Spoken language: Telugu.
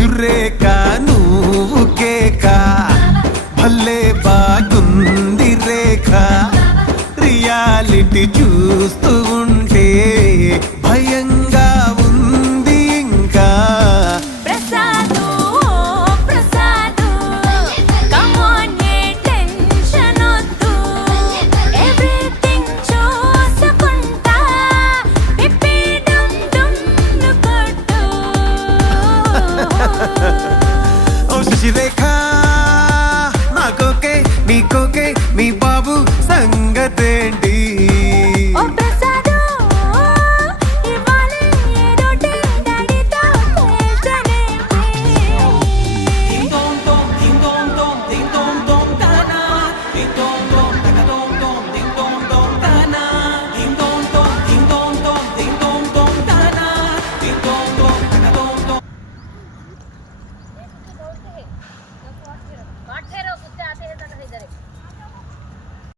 యురేక నువ్వు కేక భలే బాగుంది రేఖ రియాలిటీ చూస్తూ ఉంటే భయంగా ఉంది ఇంకా Prasad Prasad come on a tension వద్దు ఎవ్రీథింగ్ చూసుకుంటా పిప్పి డుమ్ డుమ్ కొట్టు ఓ శశిరేఖ